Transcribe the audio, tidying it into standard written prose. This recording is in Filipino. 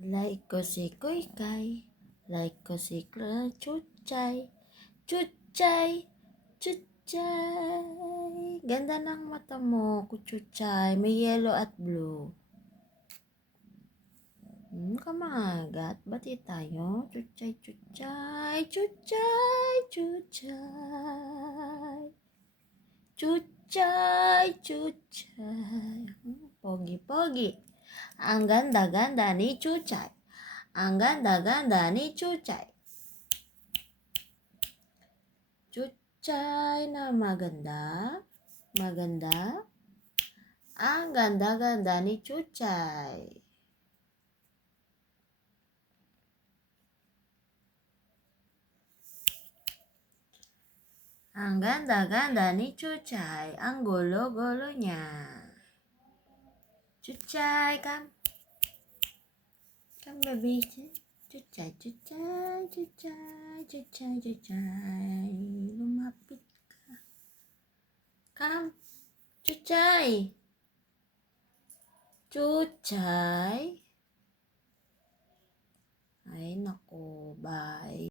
Like ko si Kuy Kay, like ko si Chuchay, Chuchay, Chuchay. Ganda ng mata mo, Chuchay. May yellow at blue. Kamagat. Bati tayo. Chuchay, Chuchay, Chuchay, Chuchay. Chuchay, Chuchay. Pogi, pogi. Ang ganda-ganda ni Chuchay. Ang ganda-ganda ni Chuchay. Chuchay na maganda. Maganda. Ang ganda-ganda ni Chuchay. Ang ganda-ganda ni Chuchay. Ang gulo-gulo niya. Chuchay, come. Come, baby. Chuchay, Chuchay, Chuchay, Chuchay, Chuchay. Lumapit ka. Come. Chuchay. Chuchay. Ay, naku. Bye.